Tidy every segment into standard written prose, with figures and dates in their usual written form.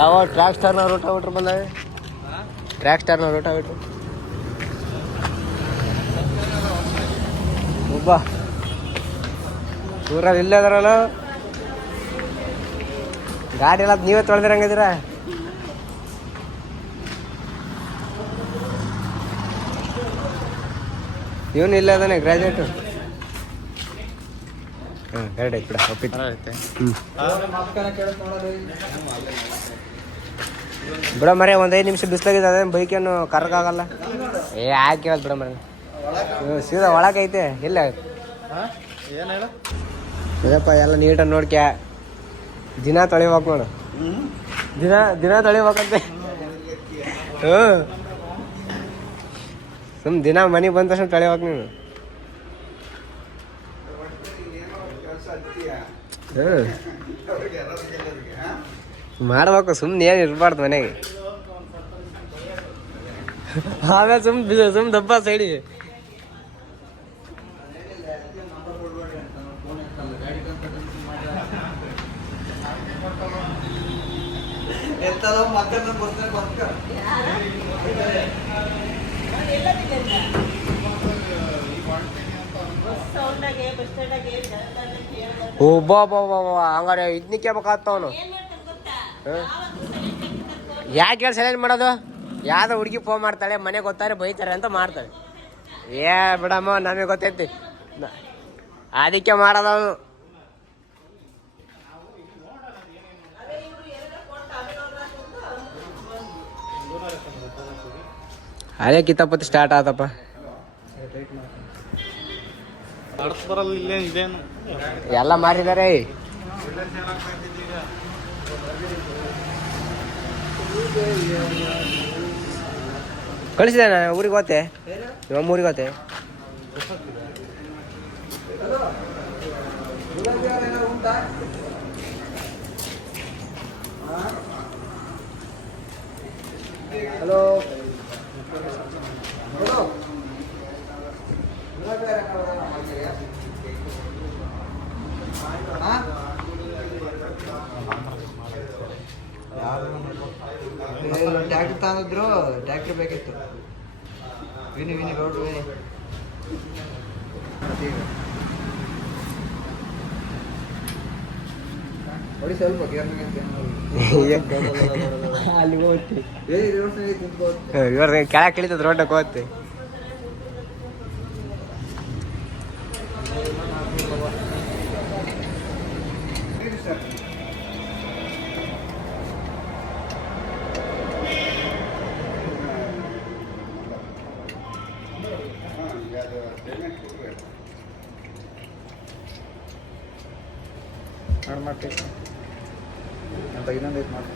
ಯಾವ track ಸ್ಟಾರ್ನ rotavator ಬಂದಾವೆ. Track ಸ್ಟಾರ್ನ rotavator ಒಬ್ಬ ಊರಲ್ಲಿ ಇಲ್ಲೇ ಅದಾರಲ್ಲ. ಗಾಡಿ ಎಲ್ಲ ನೀವೇ ತೊಳೆದಿರಂಗಿದ್ದೀರ. ಇವನು ಇಲ್ಲ ಅದಾನೆ ಗ್ರಾಜುಯೇಟು. ಹಾಂ ಎರಡು ಐತೆ ಬಿಡ ಒಪ್ಪಿತ್ತು. ಬಿಡ ಮರೆ ಒಂದು 5 ನಿಮಿಷ ಬಿಸ್ಲಾಗಿದೆ. ಅದೇನು ಬೈಕೇನು ಕರ್ಗಾಗಲ್ಲ. ಹಾಕಿ ಬಿಡ ಮರೆ ಸೀದಾ ಒಳಗೈತೆ. ಇಲ್ಲ ಅದಪ್ಪ ಎಲ್ಲ ನೀಟಾಗಿ ನೋಡ್ಕ್ಯಾ. ದಿನ ತೊಳಿಬೇಕು ನೋಡು. ದಿನ ತೊಳಿಬೇಕಂತೆ. ದಿನ ಮನೆಗೆ ಬಂದ ತಕ್ಷಣ ತೊಳಿಬೇಕು ನೀನು. ಮಾಡ್ಬೇಕು. ಸುಮ್ಮನೆ ಏನು ಇರಬಾರ್ದು ಮನೆಗೆ. ಆಮೇಲೆ ಸುಮ್ ದಬ್ಬ ಸೈಡಿಗೆ. ಹಂಗಾರೆ ಇದನ್ನ ಕೇಳ್ಬೇಕಾಗ್ತವನು. ಯಾಕೆ ಹೇಳಿ ಸೈಲೆಂಟ್ ಮಾಡೋದು? ಯಾವ್ದೋ ಹುಡುಗಿ ಫೋನ್ ಮಾಡ್ತಾಳೆ, ಮನೆಗೆ ಗೊತ್ತಾರೆ ಬೈತಾರೆ ಅಂತ ಮಾಡ್ತಾಳೆ. ಬಿಡಮ್ಮ, ನಮಗೆ ಗೊತ್ತೈತಿ. ಅದಕ್ಕೆ ಮಾಡೋದವನು. ಅದೇ ಕಿತಾಪತಿ ಸ್ಟಾರ್ಟ್ ಆತಪ್ಪ. ಎಲ್ಲ ಮಾರಿದ್ದಾರೆ. ಕಳಿಸಿದೆ ನಾನು ಊರಿಗೆ ಹೋತೆ. ನಿಮ್ಮ ಊರಿಗೆ ಹೋತೆ. ಹಲೋ ಟ್ಯಾಕ್ಟ್ರಿ ತಂದಿದ್ರು. ಟ್ಯಾಕ್ಟ್ರಿ ಬೇಕಿತ್ತು. ವಿನಿ ಗೌಡ್ರು ವಿನಿ ನೋಡಿ ಸ್ವಲ್ಪ ಅಲ್ಲಿ ಹೋಗ್ತಿ. ಕೆಳಗೆ ಇಳಿತದ ರೋಡಕ್ಕೆ ಹೋಗ್ತಿ. ಮಾಡ್ತೀವಿ ಅಂತ ಇನ್ನೊಂದು ಐತೆ ಮಾಡಿ.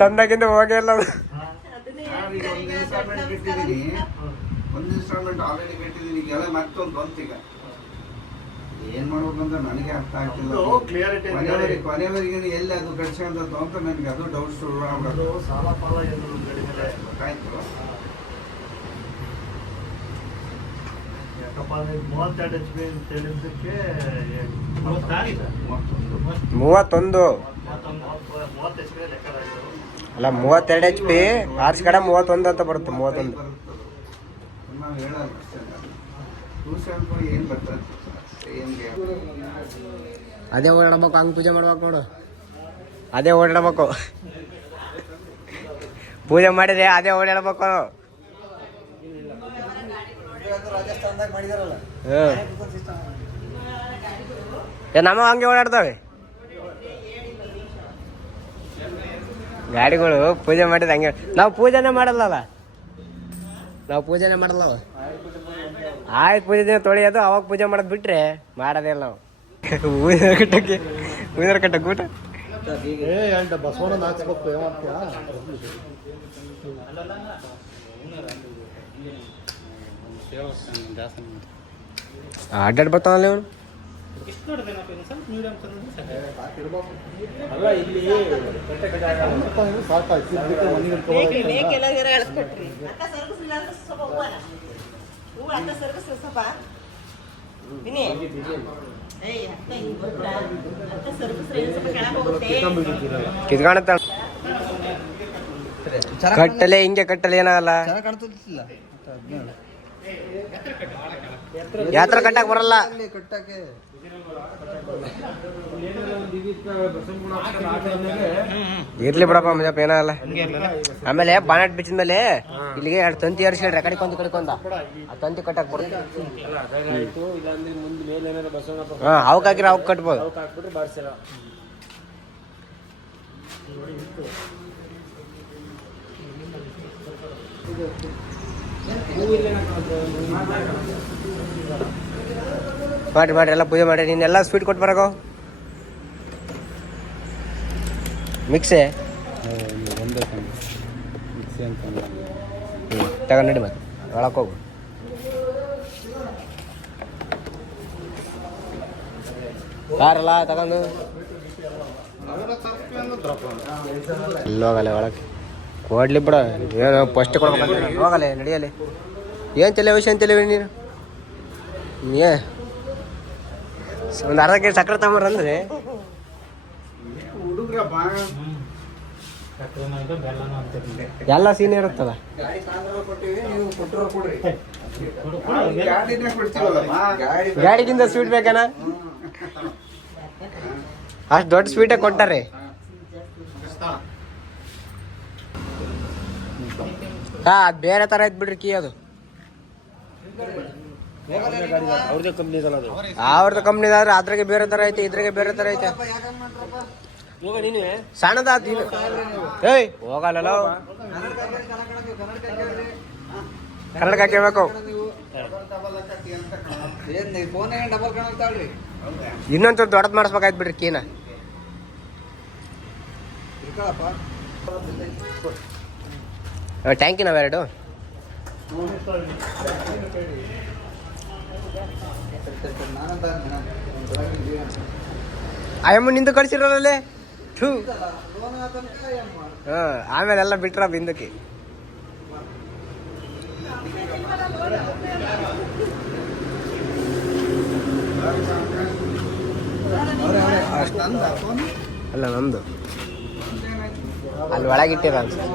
ತಂದಾಗಿಂದ ಹೋಗೇ ಇಲ್ಲ. ಒಂದು ಇನ್ಸ್ಟಾಲ್ಮೆಂಟ್ ಆಲ್ರೆಡಿ ಕಟ್ಟಿದ್ದೀನಿ. ಈಗೆಲ್ಲ ಮತ್ತೊಂದು ಬಂತೀಗ ಏನ್ ಮಾಡ್ಬೇಕಂತ ನನಗೆ ಅರ್ಥ ಆಗ್ತಿಲ್ಲ. ಕೊನೆಯವರೆಗೆ ಎಲ್ಲಿ ಅದು ಕಟ್ಸ್ಕೊಂಡದ್ದು ಅಂತ ನನಗೆ ಅದು ಡೌಟ್ ಶುರು ಆಗ್ಬಿಡೋದು. ಸಾಲ ಪಾಲ ಗೊತ್ತಾಯ್ತು. ಯಾಕಪ್ಪ 32 HP ತಿಳಿಸಕ್ಕೆ 31 ಅಲ್ಲ 32 HP ಆರ್ಸ್ ಕಡೆ 31 ಅಂತ ಬರುತ್ತೆ. 31 ಹೇಳಲ್ಲ. ಏನ್ ಬರ್ತದೆ ಅದೇ ಓಡಾಡ್ಬೇಕು. ಹಂಗೆ ಪೂಜೆ ಮಾಡ್ಬೇಕು ನೋಡು. ಅದೇ ಓಡಾಡ್ಬೇಕು. ಪೂಜೆ ಮಾಡಿದ್ರೆ ಅದೇ ಓಡಾಡ್ಬೇಕು. ನಮ್ಮ ಹಂಗೆ ಓಡಾಡ್ತಾವೆ ಗಾಡಿಗಳು. ಪೂಜೆ ಮಾಡಿದ್ರೆ ಹಂಗೆ. ನಾವು ಪೂಜೆನೇ ಮಾಡಲ್ಲವ. ಆಯ್ತು ಪೂಜೆ ದಿನ ತೊಳೆಯೋದು, ಅವಾಗ ಪೂಜೆ ಮಾಡೋದು ಬಿಟ್ರೆ ಮಾಡೋದೇ ಇಲ್ಲ ನಾವು. ಹೂವಿನ ಕಟ್ಟಕ್ಕೆ ಊಟ ಬಸವಣ್ಣ ಹಾಕ್ಸ್ಬೇಕು. ಅಡ್ಡಾಡ್ ಬರ್ತಾವಲ್ಲ ಇವನು. ಎಷ್ಟು ದೊಡ್ಡದೇನಪ್ಪ ಇದು ಸ್ವಲ್ಪ ಮೀಡಿಯಂ ತಂದ್ರೆ ಸಾಕು. ಅಲ್ಲ ಇಲ್ಲಿ ಕಿತ್ಕಾಣತ್ತ ಕಟ್ಟಲೆ ಹಿಂಗೆ ಕಟ್ಟಲೆ ಏನಾಗಲ್ಲ. ಯಾತ್ರ ಕಟ್ಟಕ್ ಬರಲ್ಲ. ಕಟ್ಟಕ್ಕೆ ಇರ್ಲಿ ಬಿಡಪ್ಪ ಮಜಪ್ಪ ಏನಾಗಲ್ಲ. ಆಮೇಲೆ ಬಾನೆಟ್ ಬಿಚ್ಚಿದ ಮೇಲೆ ಇಲ್ಲಿಗೆ 2 ತಂತಿ ಏರಿಸ್ಕೊಂಡ್ರೆ ಕಡಿಕೊಂದು ಕಡಿಕೊಂಡ ಆ ತಂತಿ ಕಟ್ಟಕ್ ಬರುತ್ತೆ. ಹಾ ಅವಕ್ ಹಾಕಿರ ಅವಕ್ ಕಟ್ಬೋದು. ಮಾಡ್ರಿ ಎಲ್ಲ ಪೂಜೆ ಮಾಡಿ. ನೀನೆಲ್ಲ ಸ್ವೀಟ್ ಕೊಟ್ಟು ಬರಕೋ. ಮಿಕ್ಸೆ ತಗೊಂಡು ನಡಿ ಮತ್ತೆ ಒಳಕ್ಕೆ ಹೋಗು. ಕಾರಲ್ಲ ತಗೊಂಡು ಹೋಗಲ್ಲ ಒಳಕ್ಕೆ ಕೊಡ್ಲಿ ಬಿಡ. ಏನು ಫಸ್ಟ್ ಕೊಡ್ಬೇಕಂತ ಹೋಗಲ್ಲ ನಡಿಯಲ್ಲ. ಏನು ತಲೆ ವಿಷಯ ಅಂತೇಳಿ ನೀನು ನೀ ಒಂದು ಅರ್ಧ ಕೆಜಿ ಸಕ್ಕರೆ ತಗೊಂಬರ ಅಂದ್ರೆ ಹುಡುಗ್ರ ಎಲ್ಲ ಸೀನ್ ಇರುತ್ತಲ್ಲ. ಗಾಡಿಗಿಂತ ಸ್ವೀಟ್ ಬೇಕನ? ಅಷ್ಟು ದೊಡ್ಡ ಸ್ವೀಟೇ ಕೊಟ್ಟಾರೆ. ಹಾ ಅದು ಬೇರೆ ತರ ಐತ್ ಬಿಡ್ರಿ ಕೀ. ಅದು ಅವ್ರದ್ದು ಕಂಪ್ನಿ ಆದ್ರೆ ಅದ್ರಾಗೆ ಬೇರೆ ತರ ಐತೆ, ಇದ್ರಾಗೆ ಬೇರೆ ತರ ಐತೆ. ಸಣ್ಣದ ಏಯ್ ಹೋಗಲ್ಲ. ಕನ್ನಡ ಕೇಳ್ಬೇಕು. ಇನ್ನೊಂದ್ ದೊಡ್ಡದ್ ಮಾಡಿಸ್ಬೇಕಾಯ್ತು ಬಿಡ್ರಿ ಕೀನ. ಟ್ಯಾಂಕಿನ ಅವೆರಡು. ಅಯ್ಯಮ್ಮ ನಿಂದು ಕಳ್ಸಿರಲ್ಲೇ. ಆಮೇಲೆ ಎಲ್ಲ ಬಿಟ್ರ ಬಿಂದಕ್ಕೆ. ಅಲ್ಲ ನಮ್ದು ಅಲ್ಲಿ ಒಳಗಿಟ್ಟಿರ ಅನ್ಸುತ್ತೆ.